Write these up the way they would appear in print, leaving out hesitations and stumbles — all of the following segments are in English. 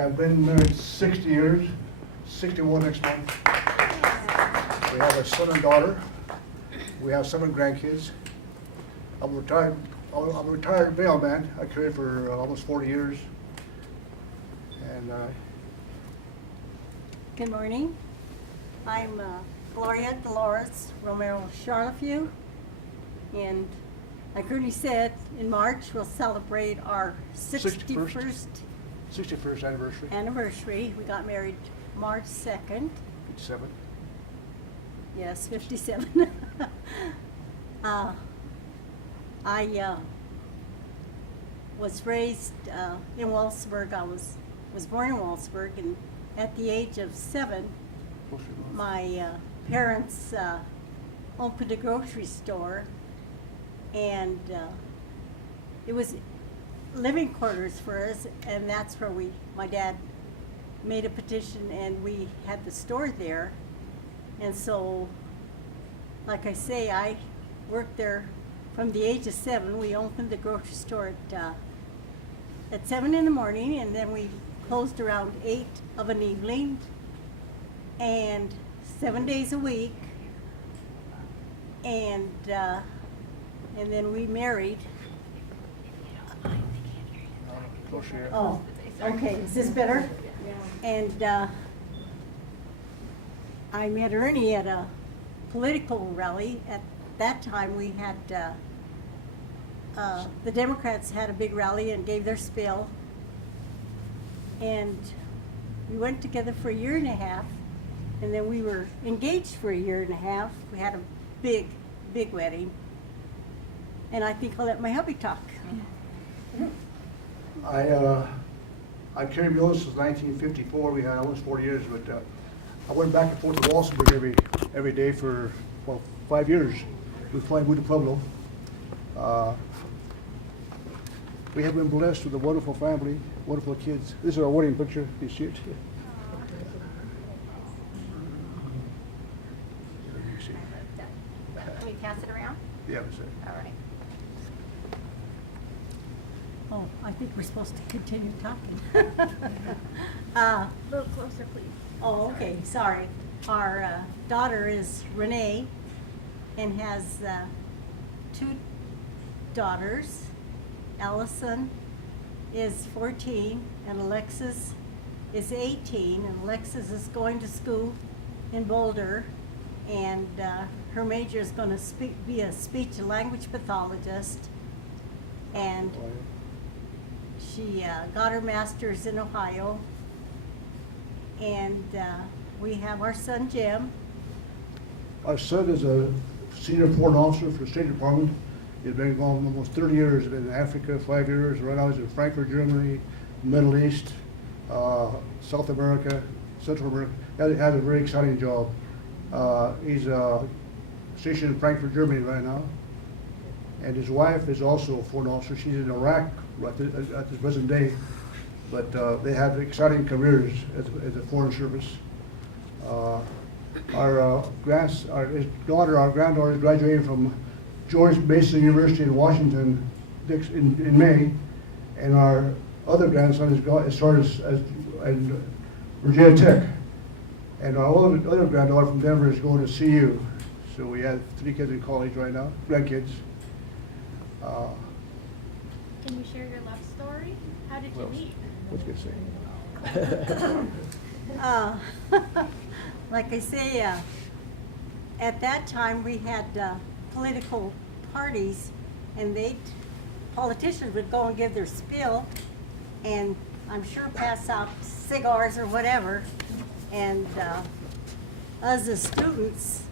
I've been married 60 years, 61 next month. We have a son and daughter. We have 7 grandkids. I'm a retired mailman. I carried for almost 40 years. And Good morning. I'm Gloria Dolores Romero Charlefeu, and like Ernie said, in March we'll celebrate our 61st 61st anniversary. anniversary. We got married March 2nd. 57. Yes, 57. I was raised in Walsenburg. I was born in Walsenburg, and at the age of 7, my parents opened a grocery store, and it was living quarters for us, and that's where my dad made a petition, and we had the store there. And so, like I say, I worked there from the age of 7. We opened the grocery store at 7 in the morning, and then we closed around 8 of an evening, and 7 days a week. And then we married. Oh, okay. Is this better? And I met Ernie at a political rally. At that time, we had the Democrats had a big rally and gave their spiel, and we went together for a year and a half, and then we were engaged for a year and a half. We had a big wedding, and I think I'll let my hubby talk. I carried mules since 1954. We had almost 40 years, but I went back and forth to Walsenburg every day for 5 years. We fly to Pueblo. We have been blessed with a wonderful family, wonderful kids. This is our wedding picture. You see it? Can we pass it around? Yeah, that's it. All right. Oh, I think we're supposed to continue talking. A little closer, please. Oh, okay, sorry. Our daughter is Renee and has 2 daughters. Allison is 14 and Alexis is 18, and Alexis is going to school in Boulder, and her major is going to be a speech and language pathologist, and she got her master's in Ohio. And we have our son Jim. Our son is a senior foreign officer for the State Department. He's been gone almost 30 years. He's been in Africa 5 years. Right now he's in Frankfurt, Germany, Middle East, South America, Central America. He has a very exciting job. He's stationed in Frankfurt, Germany right now. And his wife is also a foreign officer. She's in Iraq at this present day. But they have exciting careers as a foreign service. Our granddaughter is graduating from George Mason University in Washington in May, and our other grandson is started at Virginia Tech, and our other granddaughter from Denver is going to CU. So we have 3 kids in college right now, grandkids. Can you share your love story? How did you meet? What's good say? Like I say, at that time we had political parties, and politicians would go and give their spiel, and I'm sure pass out cigars or whatever. And us as students,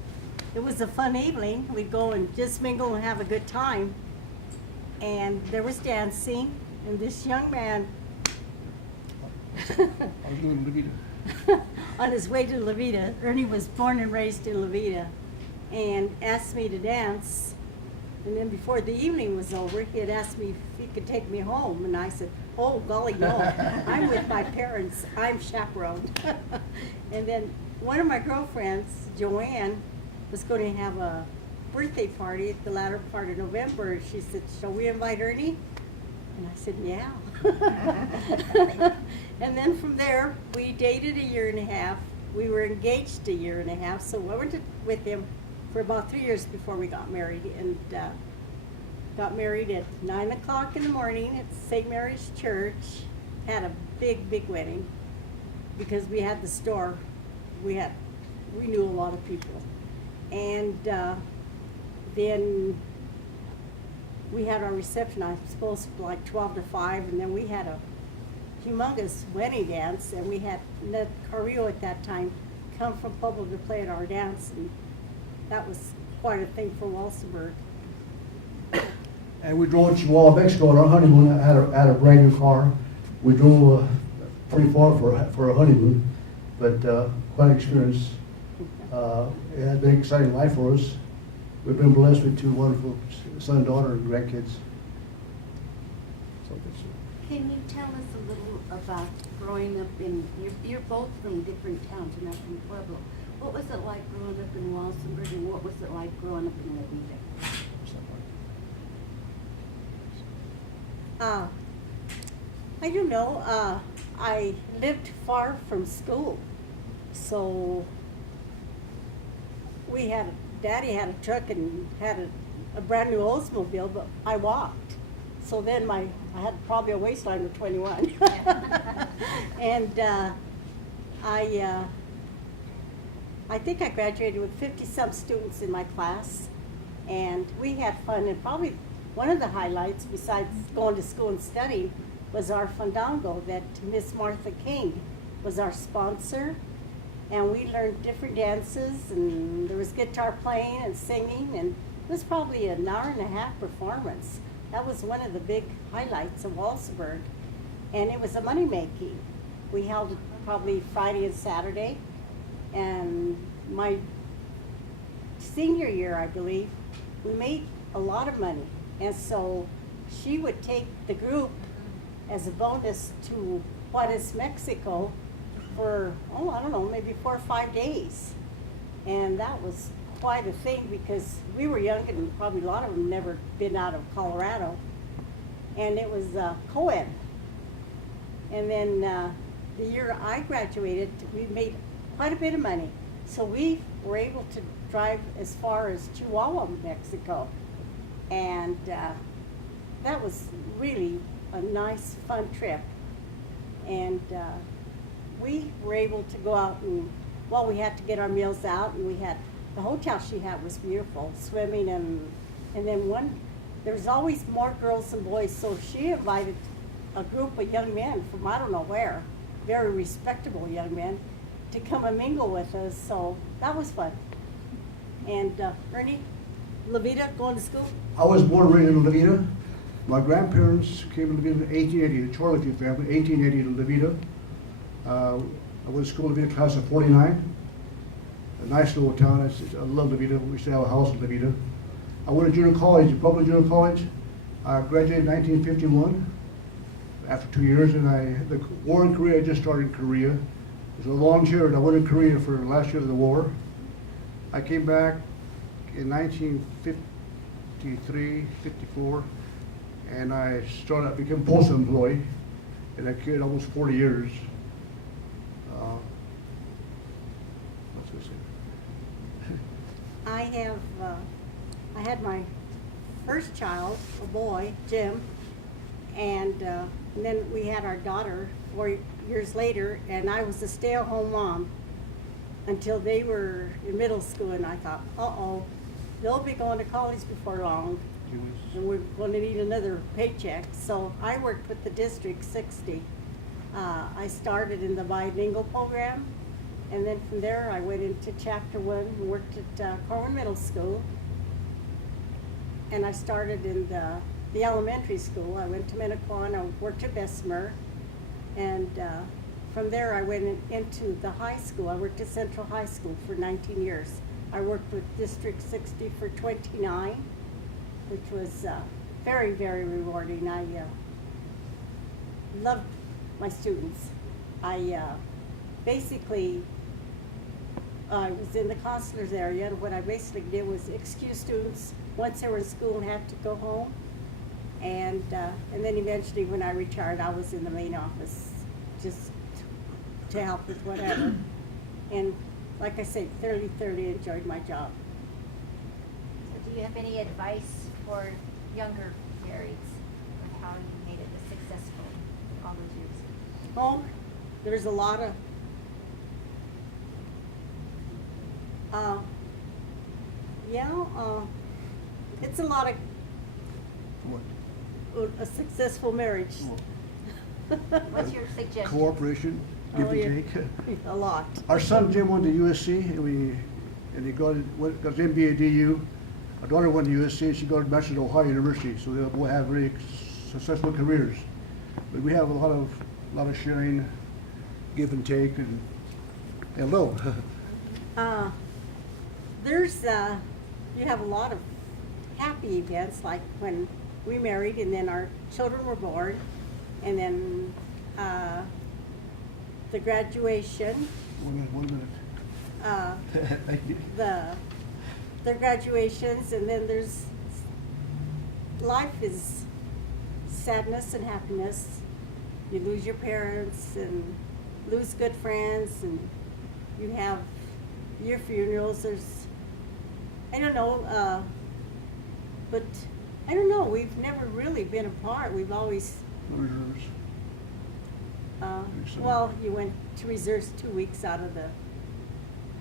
it was a fun evening. We'd go and just mingle and have a good time. And there was dancing, and this young man on his way to Levita. Ernie was born and raised in Levita, and asked me to dance. And then before the evening was over, he had asked me if he could take me home, and I said, "Oh golly, no! I'm with my parents. I'm chaperoned." And then one of my girlfriends, Joanne, was going to have a birthday party at the latter part of November. She said, "Shall we invite Ernie?" And I said, "Yeah." And then from there, we dated a year and a half. We were engaged a year and a half, so I went with him for about 3 years before we got married, and got married at 9 o'clock in the morning at St. Mary's Church. Had a big, big wedding because we had the store. We knew a lot of people. And then we had our reception, I suppose, like 12 to 5, and then we had a humongous wedding dance, and we had Ned Carrillo at that time come from Pueblo to play at our dance, and that was quite a thing for Walsenburg. And we drove to Chihuahua, Mexico on our honeymoon. I had a brand new car. We drove pretty far for a honeymoon, but quite an experience. It has been an exciting life for us. We've been blessed with 2 wonderful son and daughter and grandkids. So that's it. Can you tell us a little about growing up in, you're both from different towns, you're not from Pueblo. What was it like growing up in Walsenburg, and what was it like growing up in Levita? I don't know, I lived far from school, so Daddy had a truck and had a brand new Oldsmobile, but I walked. So then I had probably a waistline of 21. And I think I graduated with 50-some students in my class, and we had fun. And probably one of the highlights, besides going to school and studying, was our fandango that Miss Martha King was our sponsor. And we learned different dances, and there was guitar playing and singing, and it was probably an hour-and-a-half performance. That was one of the big highlights of Walsenburg, and it was a money-making. We held it probably Friday and Saturday, and my senior year, I believe, we made a lot of money, and so she would take the group as a bonus to Juarez, Mexico, for, I don't know, maybe 4 or 5 days. And that was quite a thing because we were young and probably a lot of them never been out of Colorado. And it was co-ed. And then the year I graduated, we made quite a bit of money. So we were able to drive as far as Chihuahua, Mexico. And that was really a nice, fun trip. And we were able to go out and, well, we had to get our meals out, and we had, the hotel she had was beautiful, swimming, and then there was always more girls than boys, so she invited a group of young men from I don't know where, very respectable young men, to come and mingle with us, so that was fun. And Ernie, Levita, going to school? I was born and raised in Levita. My grandparents came to Levita in 1880, the Charlton family, 1880 to Levita. I went to school in Levita, class of 49. A nice little town. I love Levita. We used to have a house in Levita. I went to junior college, public junior college. I graduated in 1951 after 2 years, and the war in Korea, I just started in Korea. It was a long year, and I went to Korea for the last year of the war. I came back in 1953, 54, and I became postal employee, and I carried almost 40 years. What's this here? I had my first child, a boy, Jim, and then we had our daughter 4 years later, and I was a stay-at-home mom until they were in middle school, and I thought, uh-oh, they'll be going to college before long, and we're going to need another paycheck. So I worked with the District 60. I started in the bilingual program, and then from there I went into Chapter 1 and worked at Corwin Middle School. And I started in the elementary school. I went to Minnequan, I worked at Bessemer, and from there I went into the high school. I worked at Central High School for 19 years. I worked with District 60 for 29, which was very, very rewarding. I loved my students. I basically, I was in the counselor's area, and what I basically did was excuse students once they were in school and had to go home. And then eventually when I retired, I was in the main office just to help with whatever. And like I said, thoroughly enjoyed my job. So do you have any advice for younger marrieds of how you made it a successful all those years? Oh, there's a lot of, it's a lot of What? a successful marriage. What's your suggestion? Cooperation, give Oh, and yeah. take. A lot. Our son Jim went to USC, and he got his MBA at DU. Our daughter went to USC, and she got a master's at Ohio University, so they'll both have very successful careers. But we have a lot of sharing, give and take, and hello. There's, you have a lot of happy events, like when we married and then our children were born, and then the graduation, 1 minute. Thank you. their graduations, and then there's, life is sadness and happiness. You lose your parents and lose good friends, and you have your funerals. There's, I don't know, but I don't know, we've never really been apart. We've always, No reserves. Excellent. well, you went to reserves 2 weeks out of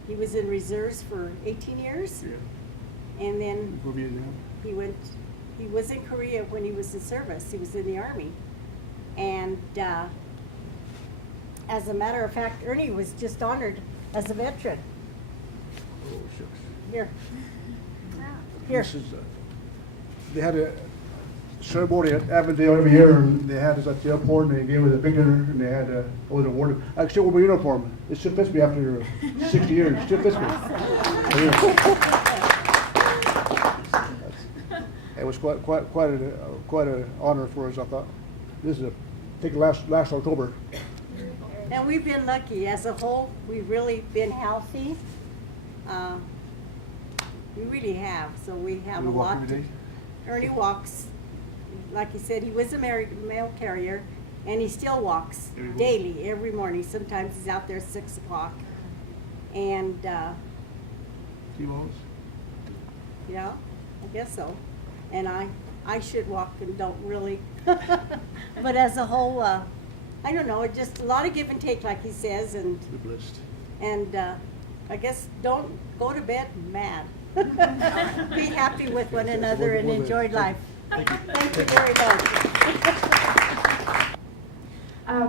he was in reserves for 18 years. Yeah. And then Go Vietnam. he was in Korea when he was in service. He was in the Army. And as a matter of fact, Ernie was just honored as a veteran. Oh, shucks. Here. Here. This is, they had a ceremony at Avondale every year, and they had us at the airport, and they gave us a big dinner, and they had was awarded. I still wear my uniform. It still fits me after 60 years. It still fits me. It was quite an honor for us. I thought this is I think last October. And we've been lucky as a whole. We've really been healthy. We really have. So we have You a walk lot. every day? Ernie walks. Like he said, he was a mail carrier, and he still walks Every morning? daily, every morning. Sometimes he's out there at 6 o'clock. And, T-Bones? yeah, I guess so. And I should walk and don't really. But as a whole, I don't know, it just a lot of give and take, like he says, and You're blessed. I guess don't go to bed mad. Be happy with one another and enjoy life. Thank you very much.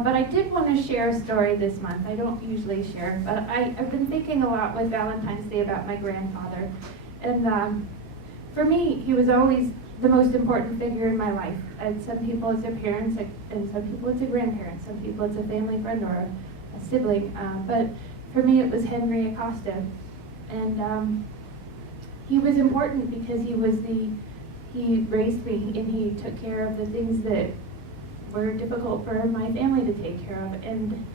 But I did want to share a story this month. I don't usually share, but I've been thinking a lot with Valentine's Day about my grandfather. And for me, he was always the most important figure in my life. And some people it's their parents, and some people it's a grandparent, some people it's a family friend or a sibling. But for me, it was Henry Acosta. And he was important because he raised me and he took care of the things that were difficult for my family to take care of. And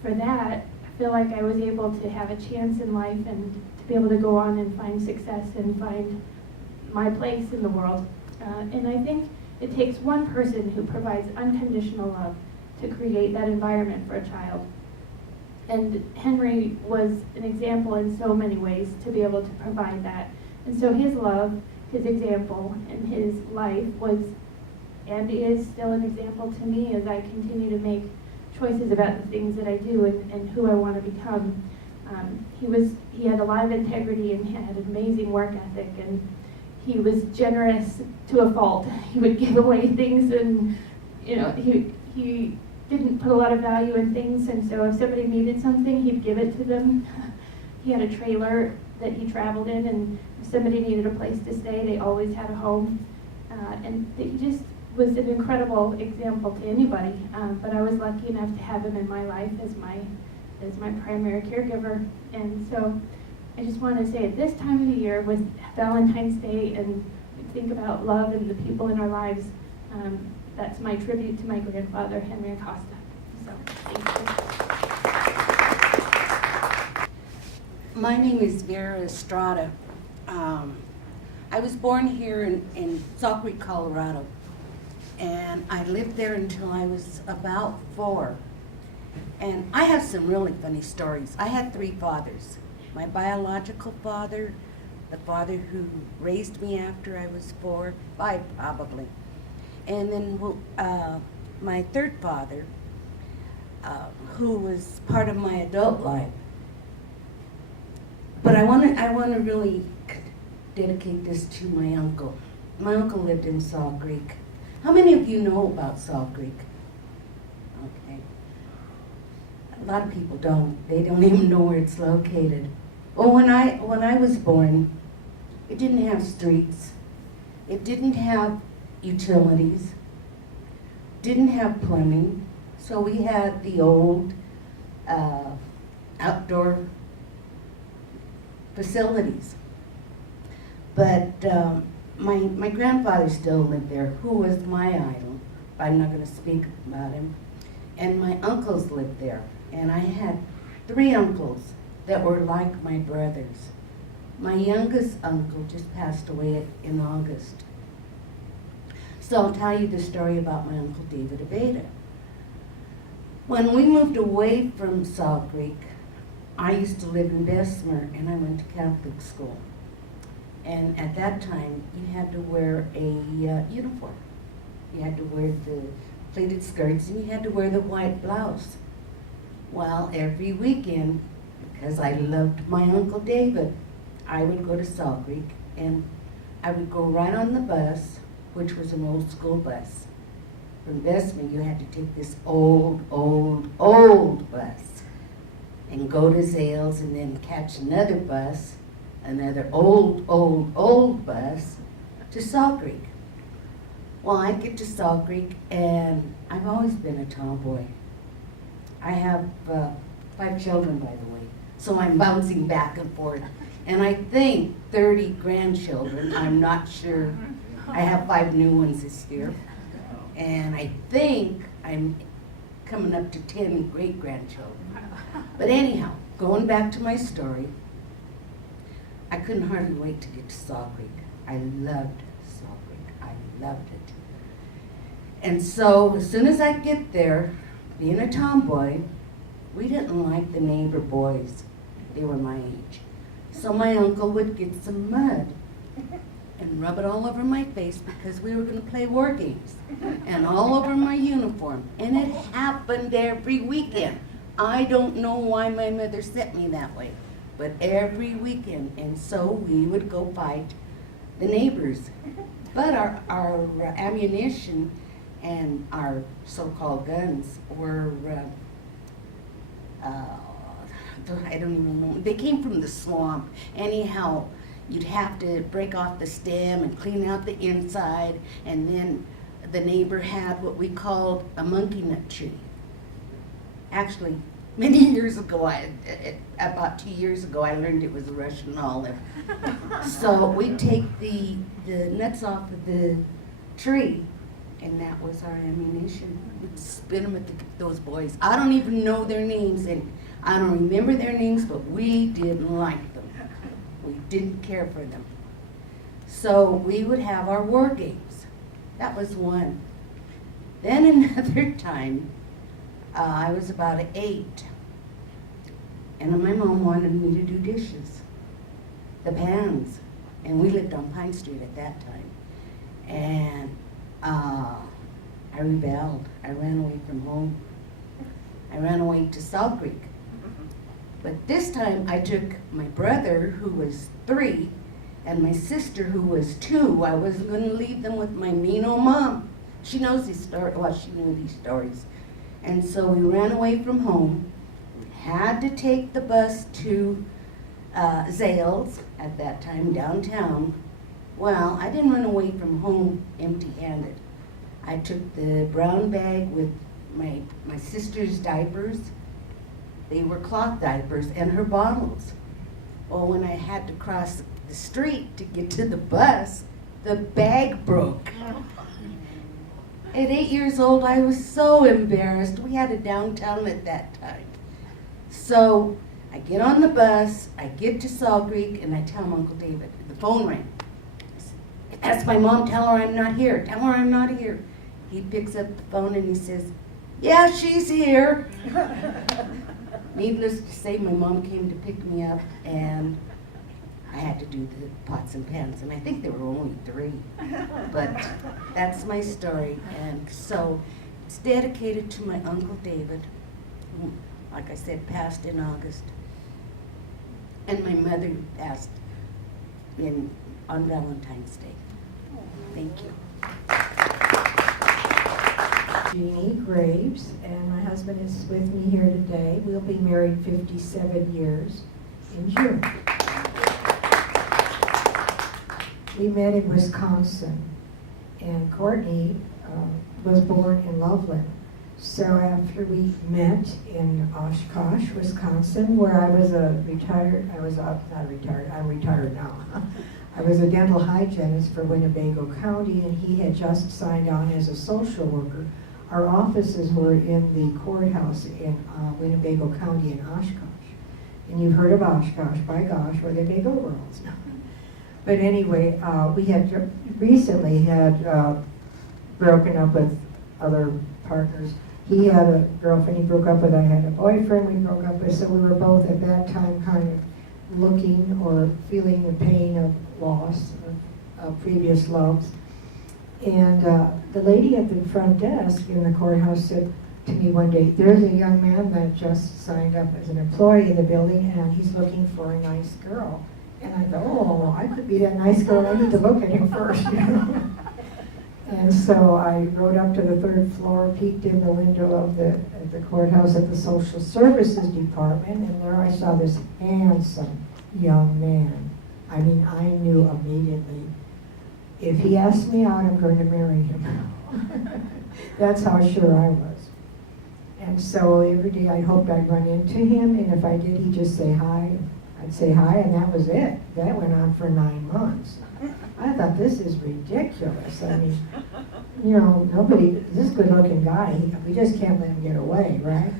for that, I feel like I was able to have a chance in life and to be able to go on and find success and find my place in the world. And I think it takes one person who provides unconditional love to create that environment for a child. And Henry was an example in so many ways to be able to provide that. And so his love, his example, and his life was and is still an example to me as I continue to make choices about the things that I do and who I want to become. He had a lot of integrity and he had an amazing work ethic, and he was generous to a fault. He would give away things, and he didn't put a lot of value in things, and so if somebody needed something, he'd give it to them. He had a trailer that he traveled in, and if somebody needed a place to stay, they always had a home. And he just was an incredible example to anybody. But I was lucky enough to have him in my life as my primary caregiver. And so I just want to say at this time of the year, with Valentine's Day, and we think about love and the people in our lives, that's my tribute to my grandfather, Henry Acosta. So, thank you. My name is Vera Estrada. I was born here in Sauk Creek, Colorado. and I lived there until I was about 4. And I have some really funny stories. I had 3 fathers. My biological father, the father who raised me after I was 4, 5 probably. And then my 3rd father, who was part of my adult life. But I want to really dedicate this to my uncle. My uncle lived in Salt Creek. How many of you know about Salt Creek? Okay. A lot of people don't. They don't even know where it's located. Well, when I was born, it didn't have streets. It didn't have utilities. Didn't have plumbing. So we had the old outdoor facilities. But my grandfather still lived there, who was my idol. I'm not going to speak about him. And my uncles lived there. And I had 3 uncles that were like my brothers. My youngest uncle just passed away in August. So I'll tell you the story about my Uncle David Abeda. When we moved away from Salt Creek, I used to live in Bessemer, and I went to Catholic school. And at that time, you had to wear a uniform. You had to wear the pleated skirts, and you had to wear the white blouse. Well, every weekend, because I loved my Uncle David, I would go to Salt Creek, and I would go right on the bus, which was an old school bus. From Bessemer, you had to take this old bus and go to Zales and then catch another bus, another old bus to Salt Creek. Well, I get to Salt Creek, and I've always been a tomboy. I have 5 children, by the way, so I'm bouncing back and forth. And I think 30 grandchildren, I'm not sure. I have 5 new ones this year. And I think I'm coming up to 10 great-grandchildren. But anyhow, going back to my story, I couldn't hardly wait to get to Salt Creek. I loved Salt Creek. I loved it. And so as soon as I get there, being a tomboy, we didn't like the neighbor boys. They were my age. So my uncle would get some mud and rub it all over my face because we were going to play war games, and all over my uniform. And it happened every weekend. I don't know why my mother set me that way, but every weekend. And so we would go fight the neighbors. But our ammunition and our so-called guns were, I don't even know, they came from the swamp. Anyhow, you'd have to break off the stem and clean out the inside, and then the neighbor had what we called a monkey nut tree. Actually, many years ago, about 2 years ago, I learned it was a Russian olive. So we'd take the nuts off of the tree, and that was our ammunition. We'd spin them at those boys. I don't even know their names, and I don't remember their names, but we didn't like them. We didn't care for them. So we would have our war games. That was one. Then another time, I was about 8, and my mom wanted me to do dishes, the pans, and we lived on Pine Street at that time. And I rebelled. I ran away from home. I ran away to Salt Creek. But this time I took my brother, who was 3, and my sister, who was 2. I wasn't going to leave them with my mean old mom. She knows these stories. Well, she knew these stories. And so we ran away from home. We had to take the bus to Zales at that time, downtown. Well, I didn't run away from home empty-handed. I took the brown bag with my sister's diapers. They were cloth diapers, and her bottles. Well, when I had to cross the street to get to the bus, the bag broke. At 8 years old, I was so embarrassed. We had a downtown at that time. So I get on the bus, I get to Salt Creek, and I tell Uncle David, the phone rang. That's my mom, tell her I'm not here, tell her I'm not here. He picks up the phone and he says, "Yeah, she's here." Needless to say, my mom came to pick me up, and I had to do the pots and pans, and I think there were only 3. But that's my story, and so it's dedicated to my Uncle David, who, like I said, passed in August, and my mother who passed on Valentine's Day. Thank you. Jeannie Graves, and my husband is with me here today. We'll be married 57 years in June. We met in Wisconsin, and Courtney was born in Loveland. So after we met in Oshkosh, Wisconsin, where I'm retired now. I was a dental hygienist for Winnebago County, and he had just signed on as a social worker. Our offices were in the courthouse in Winnebago County in Oshkosh. And you've heard of Oshkosh, by gosh, where they make overalls. But anyway, we had recently broken up with other partners. He had a girlfriend he broke up with, I had a boyfriend we broke up with, so we were both at that time kind of looking or feeling the pain of loss of previous loves. And the lady at the front desk in the courthouse said to me one day, "There's a young man that just signed up as an employee in the building, and he's looking for a nice girl." And I thought, "Oh, I could be that nice girl. I need to look at him first." And so I rode up to the 3rd floor, peeked in the window of the courthouse at the social services department, and there I saw this handsome young man. I mean, I knew immediately, if he asked me out, I'm going to marry him. That's how sure I was. And so every day I hoped I'd run into him, and if I did, he'd just say hi. I'd say hi, and that was it. That went on for 9 months. I thought, this is ridiculous. I mean, this good-looking guy, we just can't let him get away, right?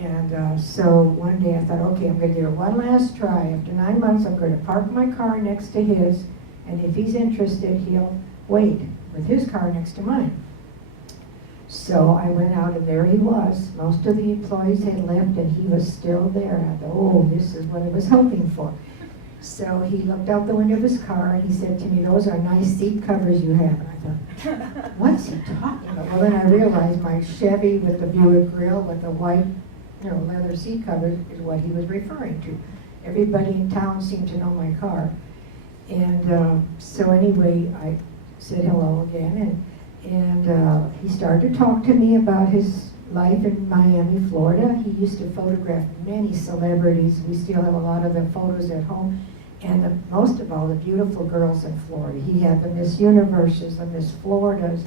And so one day I thought, okay, I'm going to give it one last try. After 9 months, I'm going to park my car next to his, and if he's interested, he'll wait with his car next to mine. So I went out, and there he was. Most of the employees had left, and he was still there. I thought, oh, this is what I was hoping for. So he looked out the window of his car, and he said to me, "Those are nice seat covers you have." And I thought, what's he talking about? Well, then I realized my Chevy with the Buick grill with the white, leather seat covers is what he was referring to. Everybody in town seemed to know my car. And so anyway, I said hello again, and he started to talk to me about his life in Miami, Florida. He used to photograph many celebrities. We still have a lot of the photos at home. And most of all, the beautiful girls in Florida. He had the Miss Universes, the Miss Floridas.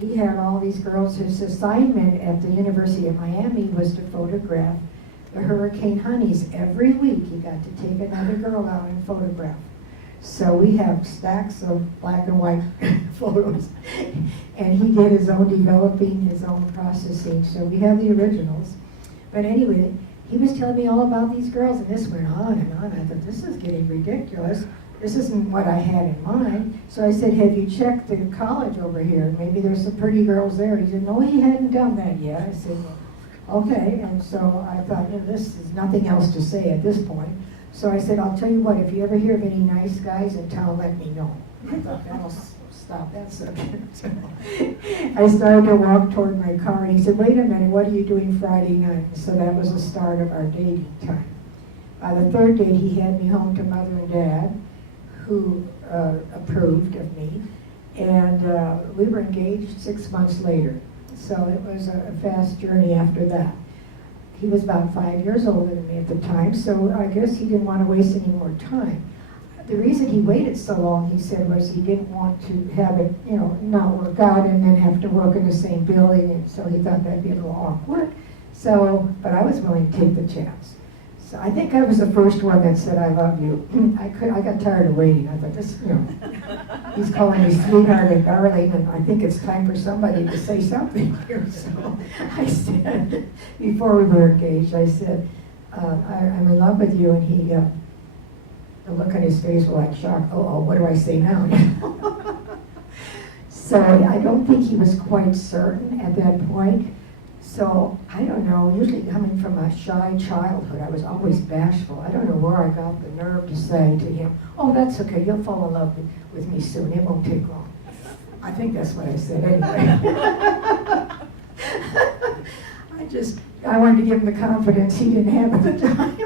He had all these girls. His assignment at the University of Miami was to photograph the Hurricane Honeys. Every week he got to take another girl out and photograph. So we have stacks of black and white photos. And he did his own developing, his own processing. So we have the originals. But anyway, he was telling me all about these girls, and this went on and on. I thought, this is getting ridiculous. This isn't what I had in mind. So I said, "Have you checked the college over here? Maybe there's some pretty girls there." He said, "No, he hadn't done that yet." I said, "Well, okay." And so I thought, this is nothing else to say at this point. So I said, "I'll tell you what, if you ever hear of any nice guys in town, let me know." I thought, that'll stop that subject. So I started to walk toward my car, and he said, "Wait a minute, what are you doing Friday night?" So that was the start of our dating time. By the 3rd date, he had me home to Mother and Dad, who approved of me, and we were engaged 6 months later. So it was a fast journey after that. He was about 5 years older than me at the time, so I guess he didn't want to waste any more time. The reason he waited so long, he said, was he didn't want to have it, not work out and then have to work in the same building, and so he thought that'd be a little awkward. So, but I was willing to take the chance. So I think I was the first one that said, "I love you." I got tired of waiting. I thought, he's calling me sweetheart and darling, and I think it's time for somebody to say something here. So I said, before we were engaged, I said, "I'm in love with you," and he, the look on his face was like shock. Oh, what do I say now? So I don't think he was quite certain at that point. So I don't know, usually coming from a shy childhood, I was always bashful. I don't know where I got the nerve to say to him, oh, that's okay, you'll fall in love with me soon, it won't take long. I think that's what I said anyway. I wanted to give him the confidence he didn't have at the time.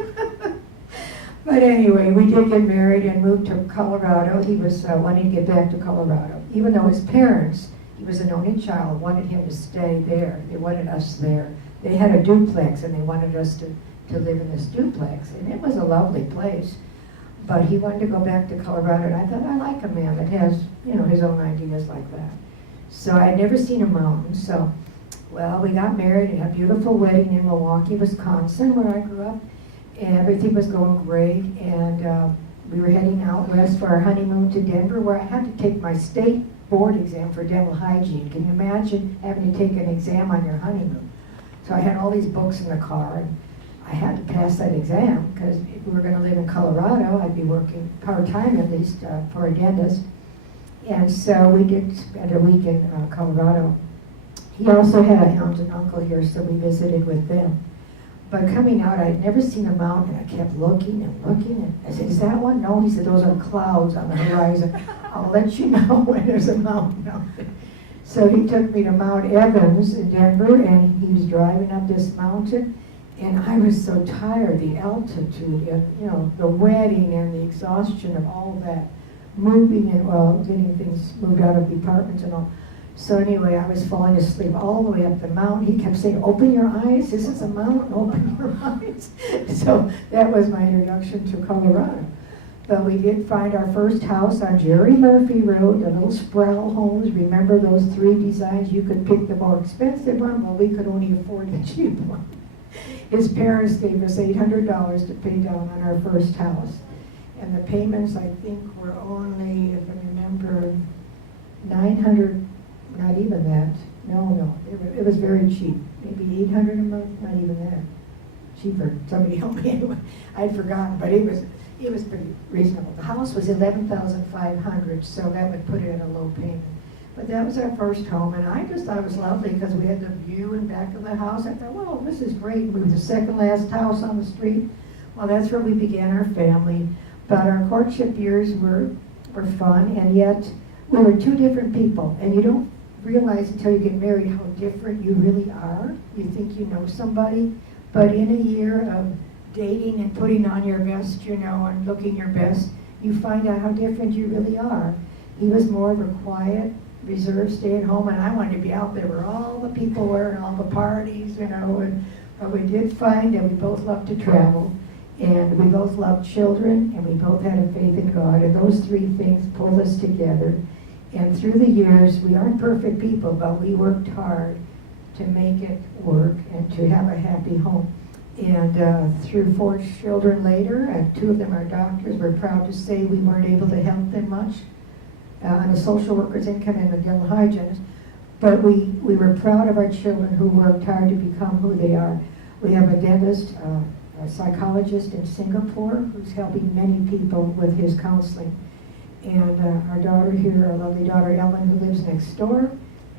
But anyway, we did get married and moved to Colorado. He was wanting to get back to Colorado, even though his parents, he was an only child, wanted him to stay there. They wanted us there. They had a duplex and they wanted us to live in this duplex. And it was a lovely place. But he wanted to go back to Colorado. And I thought, I like a man that has, his own ideas like that. So I had never seen a mountain. So, well, we got married and had a beautiful wedding in Milwaukee, Wisconsin, where I grew up. And everything was going great. And we were heading out west for our honeymoon to Denver, where I had to take my state board exam for dental hygiene. Can you imagine having to take an exam on your honeymoon? So I had all these books in the car, and I had to pass that exam because if we were going to live in Colorado, I'd be working part-time at least for a dentist. And so we did spend a week in Colorado. He also had an aunt and uncle here, so we visited with them. But coming out, I'd never seen a mountain. I kept looking and looking, and I said, is that one? No, he said, those are clouds on the horizon. I'll let you know when there's a mountain out there. So he took me to Mount Evans in Denver, and he was driving up this mountain, and I was so tired, the altitude, and the wedding and the exhaustion of all that moving and getting things moved out of the apartments and all. So anyway, I was falling asleep all the way up the mountain. He kept saying, open your eyes, this is a mountain, open your eyes. So that was my introduction to Colorado. But we did find our first house on Jerry Murphy Road, the little Sproul homes. Remember those 3 designs? You could pick the more expensive one, well, we could only afford the cheap one. His parents gave us $800 to pay down on our first house. And the payments, I think, were only, if I remember, $900. Not even that. No. It was very cheap. Maybe $800 a month. Not even that. Cheaper. Somebody help me anyway. I'd forgotten, but it was pretty reasonable. The house was $11,500, so that would put it at a low payment. But that was our first home, and I just thought it was lovely because we had the view in back of the house. I thought, well, this is great. We were the second last house on the street. Well, that's where we began our family. But our courtship years were fun, and yet we were 2 different people, and you don't realize until you get married how different you really are. You think you know somebody, but in a year of dating and putting on your best, and looking your best, you find out how different you really are. He was more of a quiet, reserved, stay at home, and I wanted to be out there where all the people were and all the parties, but we did find that we both loved to travel, and we both loved children, and we both had a faith in God, and those 3 things pulled us together. And through the years, we aren't perfect people, but we worked hard to make it work and to have a happy home. And through 4 children later, and 2 of them are doctors, we're proud to say we weren't able to help them much on a social worker's income and a dental hygienist. But we were proud of our children who worked hard to become who they are. We have a dentist, a psychologist in Singapore who's helping many people with his counseling. And our daughter here, our lovely daughter Ellen, who lives next door,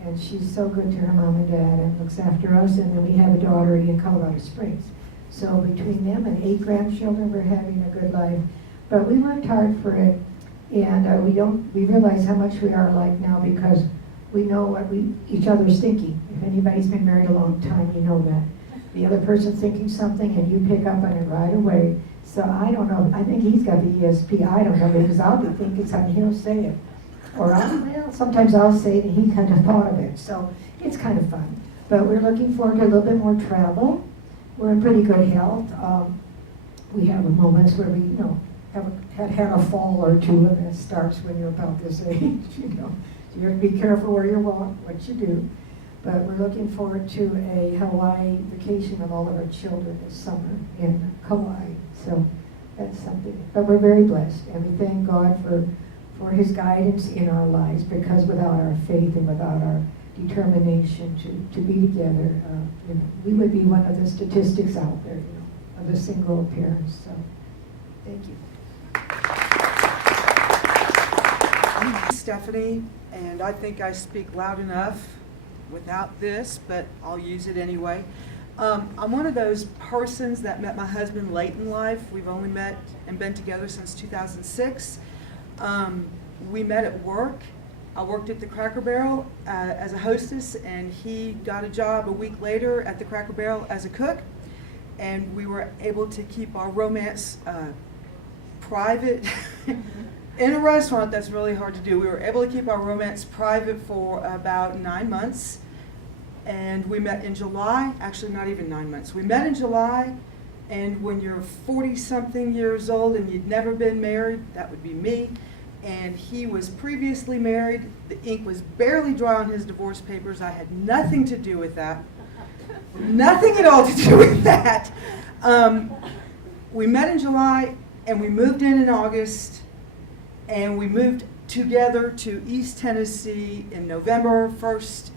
and she's so good to her mom and dad and looks after us. And then we have a daughter in Colorado Springs. So between them and 8 grandchildren, we're having a good life. But we worked hard for it, and we realize how much we are alike now because we know what each other's thinking. If anybody's been married a long time, you know that. The other person's thinking something, and you pick up on it right away. So I don't know. I think he's got the ESP. I don't know, because I'll be thinking something, he'll say it. Or sometimes I'll say it, and he kind of thought of it. So it's kind of fun. But we're looking forward to a little bit more travel. We're in pretty good health. We have moments where we, have had a fall or 2, and it starts when you're about this age, So you have to be careful where you walk, what you do. But we're looking forward to a Hawaii vacation of all of our children this summer in Kauai. So that's something. But we're very blessed, and we thank God for his guidance in our lives, because without our faith and without our determination to be together, we would be one of the statistics out there, of the single parents. So thank you. Stephanie, and I think I speak loud enough without this, but I'll use it anyway. I'm one of those persons that met my husband late in life. We've only met and been together since 2006. We met at work. I worked at the Cracker Barrel as a hostess, and he got a job a week later at the Cracker Barrel as a cook. And we were able to keep our romance private. In a restaurant, that's really hard to do. We were able to keep our romance private for about 9 months. And we met in July, actually not even 9 months. We met in July, and when you're 40-something years old and you'd never been married, that would be me, and he was previously married, the ink was barely dry on his divorce papers. I had nothing to do with that. Nothing at all to do with that. We met in July, and we moved in August, and we moved together to East Tennessee in November 1st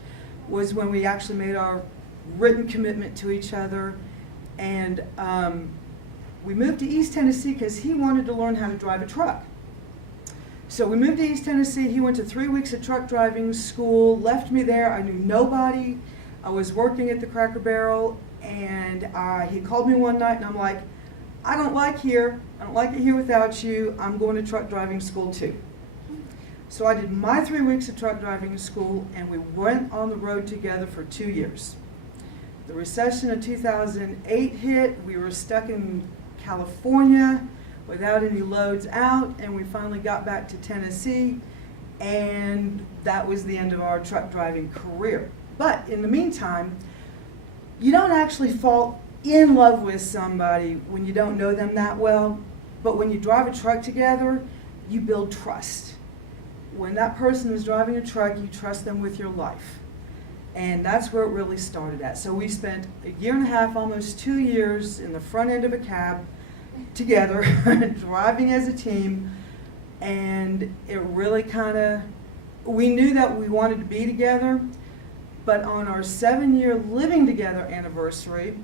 was when we actually made our written commitment to each other. And we moved to East Tennessee because he wanted to learn how to drive a truck. So we moved to East Tennessee. He went to 3 weeks of truck driving school, left me there. I knew nobody. I was working at the Cracker Barrel, and he called me one night, and I'm like, I don't like here. I don't like it here without you. I'm going to truck driving school too. So I did my 3 weeks of truck driving school, and we went on the road together for 2 years. The recession of 2008 hit. We were stuck in California without any loads out, and we finally got back to Tennessee, and that was the end of our truck driving career. But in the meantime, you don't actually fall in love with somebody when you don't know them that well, but when you drive a truck together, you build trust. When that person is driving a truck, you trust them with your life. And that's where it really started at. So we spent a year and a half, almost 2 years, in the front end of a cab together, driving as a team. And it really we knew that we wanted to be together. But on our 7-year living together anniversary,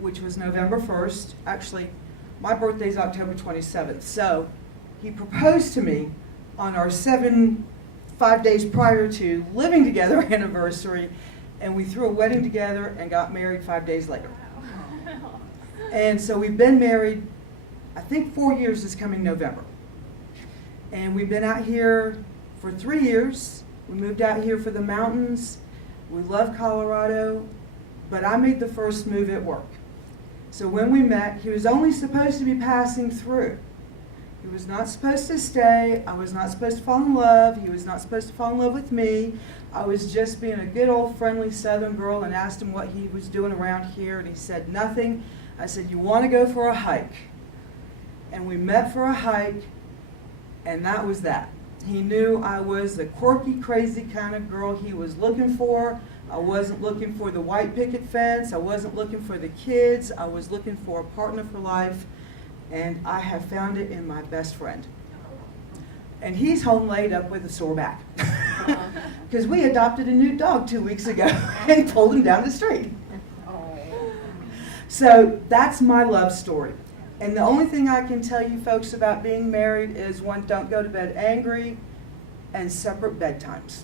which was November 1st, actually, my birthday's October 27th. So he proposed to me on our 5 days prior to living together anniversary, and we threw a wedding together and got married 5 days later. And so we've been married, I think 4 years this coming November. And we've been out here for 3 years. We moved out here for the mountains. We love Colorado, but I made the first move at work. So when we met, he was only supposed to be passing through. He was not supposed to stay. I was not supposed to fall in love. He was not supposed to fall in love with me. I was just being a good old friendly Southern girl and asked him what he was doing around here, and he said nothing. I said, you want to go for a hike? And we met for a hike, and that was that. He knew I was the quirky, crazy kind of girl he was looking for. I wasn't looking for the white picket fence. I wasn't looking for the kids. I was looking for a partner for life. And I have found it in my best friend. And he's home laid up with a sore back. Because we adopted a new dog 2 weeks ago and pulled him down the street. So that's my love story. And the only thing I can tell you folks about being married is, one, don't go to bed angry, and separate bedtimes.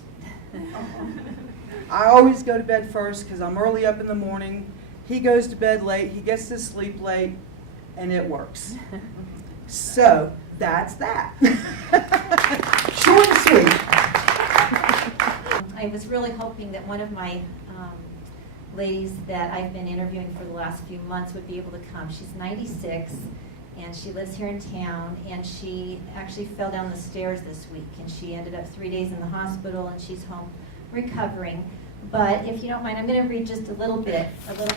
I always go to bed first because I'm early up in the morning. He goes to bed late. He gets to sleep late. And it works. So that's that. Short and sweet. I was really hoping that one of my ladies that I've been interviewing for the last few months would be able to come. She's 96, and she lives here in town, and she actually fell down the stairs this week, and she ended up 3 days in the hospital, and she's home recovering. But if you don't mind, I'm going to read just a little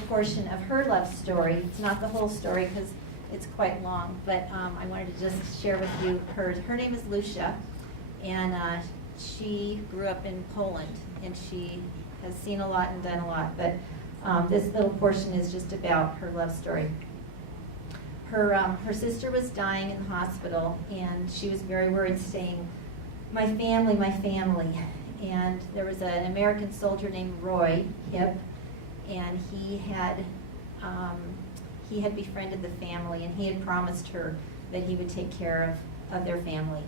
portion of her love story. It's not the whole story because it's quite long, but I wanted to just share with you her name is Lucia, and she grew up in Poland, and she has seen a lot and done a lot, but this little portion is just about her love story. Her sister was dying in the hospital, and she was very worried, saying, my family, and there was an American soldier named Roy Hip, and he had befriended the family, and he had promised her that he would take care of their family.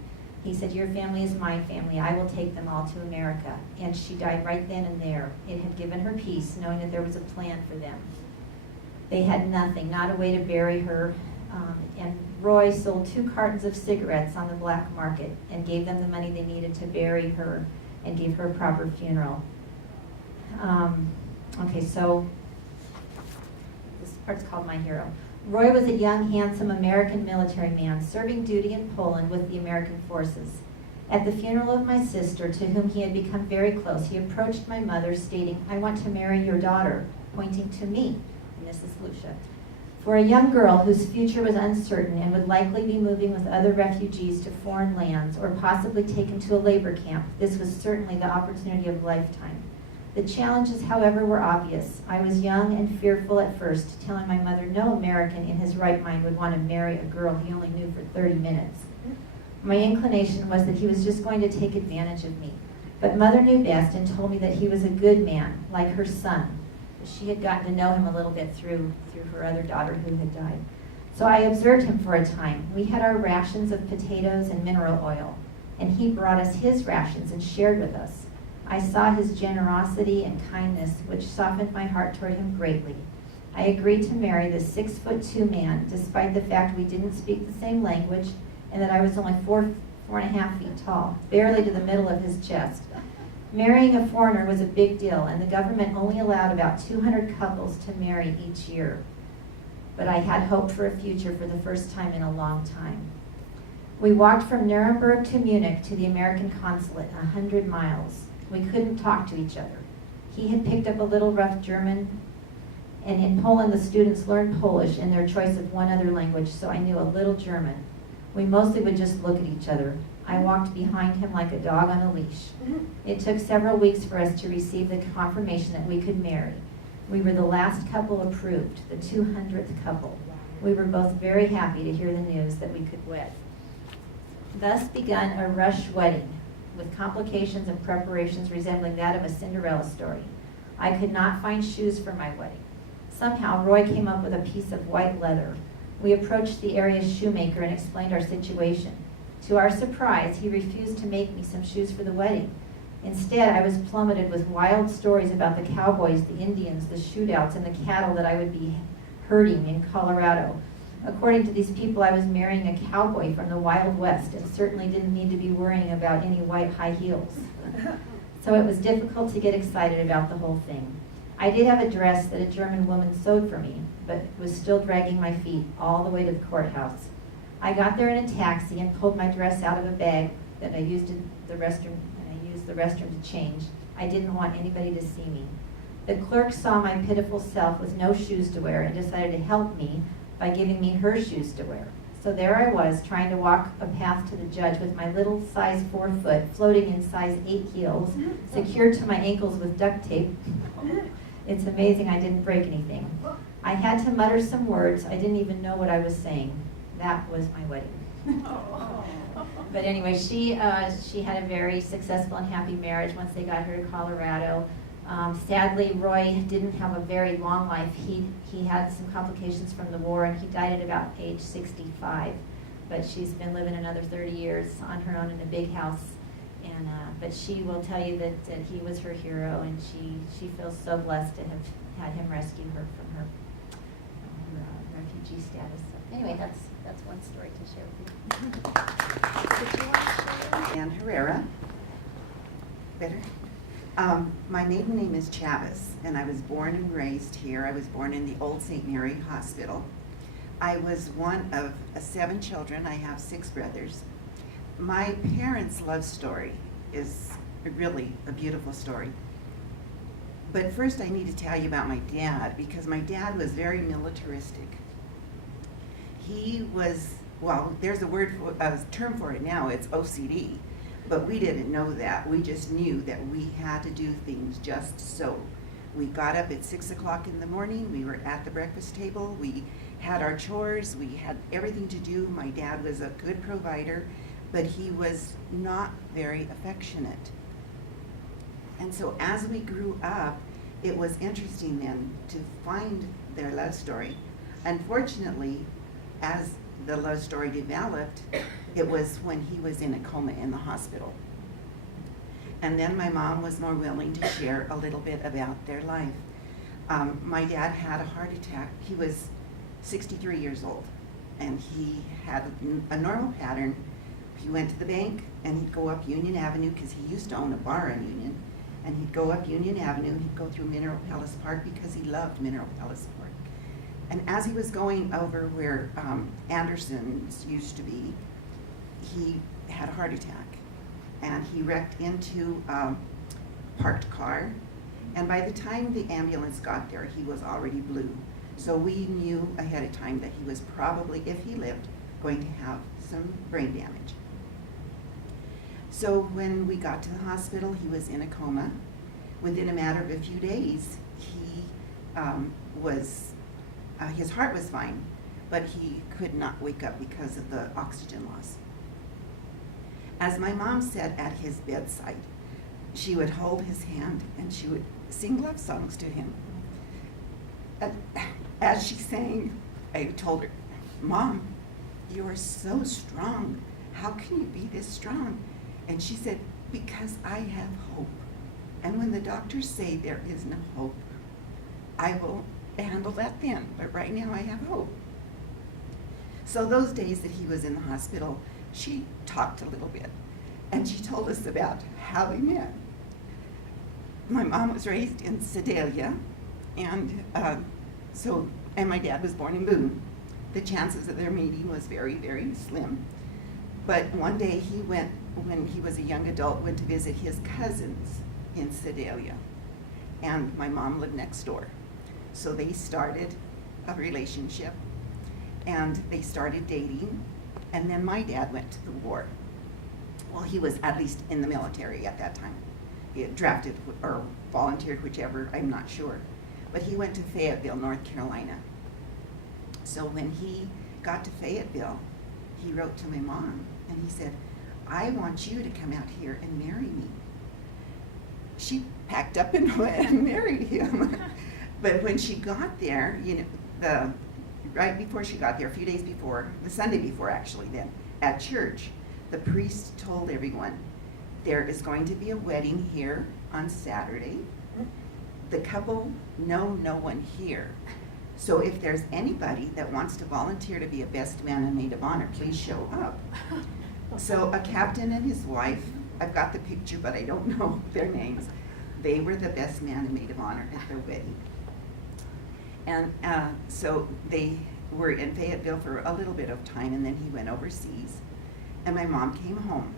He said, your family is my family. I will take them all to America. And she died right then and there. It had given her peace, knowing that there was a plan for them. They had nothing, not a way to bury her. And Roy sold 2 cartons of cigarettes on the black market and gave them the money they needed to bury her and give her a proper funeral. Okay, so this part's called My Hero. Roy was a young, handsome American military man serving duty in Poland with the American forces. At the funeral of my sister, to whom he had become very close, he approached my mother, stating, "I want to marry your daughter," pointing to me, Mrs. Lucia. For a young girl whose future was uncertain and would likely be moving with other refugees to foreign lands or possibly taken to a labor camp, this was certainly the opportunity of a lifetime. The challenges, however, were obvious. I was young and fearful at first, telling my mother no American in his right mind would want to marry a girl he only knew for 30 minutes. My inclination was that he was just going to take advantage of me. But Mother knew best and told me that he was a good man, like her son. She had gotten to know him a little bit through her other daughter who had died. So I observed him for a time. We had our rations of potatoes and mineral oil, and he brought us his rations and shared with us. I saw his generosity and kindness, which softened my heart toward him greatly. I agreed to marry this 6'2" man, despite the fact we didn't speak the same language and that I was only 4.5 feet tall, barely to the middle of his chest. Marrying a foreigner was a big deal, and the government only allowed about 200 couples to marry each year. But I had hope for a future for the first time in a long time. We walked from Nuremberg to Munich to the American consulate, 100 miles. We couldn't talk to each other. He had picked up a little rough German, and in Poland the students learned Polish in their choice of one other language, so I knew a little German. We mostly would just look at each other. I walked behind him like a dog on a leash. It took several weeks for us to receive the confirmation that we could marry. We were the last couple approved, the 200th couple. We were both very happy to hear the news that we could wed. Thus begun a rush wedding, with complications and preparations resembling that of a Cinderella story. I could not find shoes for my wedding. Somehow Roy came up with a piece of white leather. We approached the area shoemaker and explained our situation. To our surprise, he refused to make me some shoes for the wedding. Instead, I was plummeted with wild stories about the cowboys, the Indians, the shootouts, and the cattle that I would be herding in Colorado. According to these people, I was marrying a cowboy from the Wild West and certainly didn't need to be worrying about any white high heels. So it was difficult to get excited about the whole thing. I did have a dress that a German woman sewed for me, but was still dragging my feet all the way to the courthouse. I got there in a taxi and pulled my dress out of a bag that I used in the restroom, and I used the restroom to change. I didn't want anybody to see me. The clerk saw my pitiful self with no shoes to wear and decided to help me by giving me her shoes to wear. So there I was, trying to walk a path to the judge with my little size 4 foot floating in size 8 heels, secured to my ankles with duct tape. It's amazing I didn't break anything. I had to mutter some words. I didn't even know what I was saying. That was my wedding. But anyway, she had a very successful and happy marriage once they got her to Colorado. Sadly, Roy didn't have a very long life. He had some complications from the war, and he died at about age 65. But she's been living another 30 years on her own in a big house. And but she will tell you that he was her hero, and she feels so blessed to have had him rescue her from her refugee status. So anyway, that's one story to share with you. Did you want to share? Ann Herrera. Better? My maiden name is Chavez, and I was born and raised here. I was born in the Old St. Mary Hospital. I was one of 7 children. I have 6 brothers. My parents' love story is really a beautiful story. But first I need to tell you about my dad, because my dad was very militaristic. He was, well, there's a term for it now, it's OCD. But we didn't know that. We just knew that we had to do things just so. We got up at 6 o'clock in the morning. We were at the breakfast table. We had our chores. We had everything to do. My dad was a good provider, but he was not very affectionate. And so as we grew up, it was interesting then to find their love story. Unfortunately, as the love story developed, It was when he was in a coma in the hospital. And then my mom was more willing to share a little bit about their life. My dad had a heart attack. He was 63 years old, and he had a normal pattern. He went to the bank, and he'd go up Union Avenue, because he used to own a bar on Union, and he'd go up Union Avenue, he'd go through Mineral Palace Park, because he loved Mineral Palace Park. And as he was going over where Anderson's used to be, he had a heart attack, and he wrecked into a parked car, and by the time the ambulance got there, he was already blue. So we knew ahead of time that he was probably, if he lived, going to have some brain damage. So when we got to the hospital, he was in a coma. Within a matter of a few days, his heart was fine, but he could not wake up because of the oxygen loss. As my mom sat at his bedside, she would hold his hand and she would sing love songs to him. And as she sang, I told her, "Mom, you are so strong. How can you be this strong?" And she said, "Because I have hope. And when the doctors say there is no hope, I will handle that then. But right now I have hope." So those days that he was in the hospital, she talked a little bit. And she told us about how they met. My mom was raised in Sedalia, and my dad was born in Boone. The chances of their meeting was very, very slim. But one day he went, when he was a young adult, went to visit his cousins in Sedalia. And my mom lived next door. So they started a relationship, and they started dating. And then my dad went to the war. Well, he was at least in the military at that time. He had drafted or volunteered, whichever, I'm not sure. But he went to Fayetteville, North Carolina. So when he got to Fayetteville, he wrote to my mom, and he said, "I want you to come out here and marry me." She packed up and went and married him. But when she got there, right before she got there, a few days before, the Sunday before actually then, at church, the priest told everyone, "There is going to be a wedding here on Saturday. The couple know no one here. So if there's anybody that wants to volunteer to be a best man and maid of honor, please show up." So a captain and his wife, I've got the picture, but I don't know their names. They were the best man and maid of honor at their wedding. And so they were in Fayetteville for a little bit of time, and then he went overseas. And my mom came home.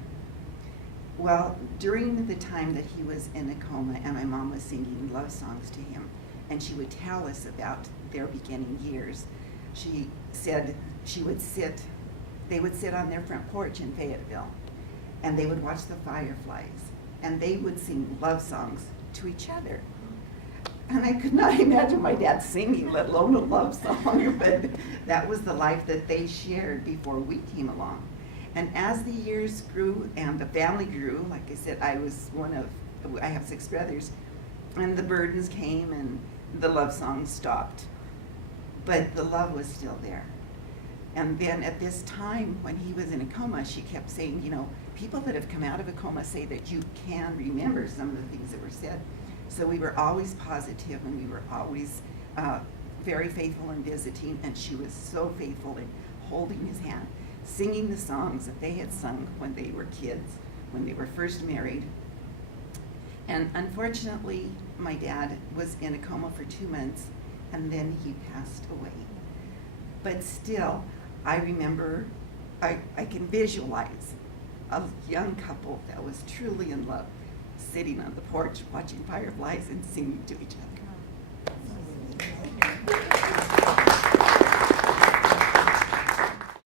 Well, during the time that he was in a coma, and my mom was singing love songs to him, and she would tell us about their beginning years, she said they would sit on their front porch in Fayetteville, and they would watch the fireflies, and they would sing love songs to each other. And I could not imagine my dad singing, let alone a love song, but that was the life that they shared before we came along. And as the years grew and the family grew, like I said, I have 6 brothers, and the burdens came and the love songs stopped. But the love was still there. And then at this time, when he was in a coma, she kept saying, people that have come out of a coma say that you can remember some of the things that were said. So we were always positive, and we were always very faithful in visiting, and she was so faithful in holding his hand, singing the songs that they had sung when they were kids, when they were first married. And unfortunately, my dad was in a coma for 2 months, and then he passed away. But still, I remember, I can visualize a young couple that was truly in love, sitting on the porch watching fireflies and singing to each other.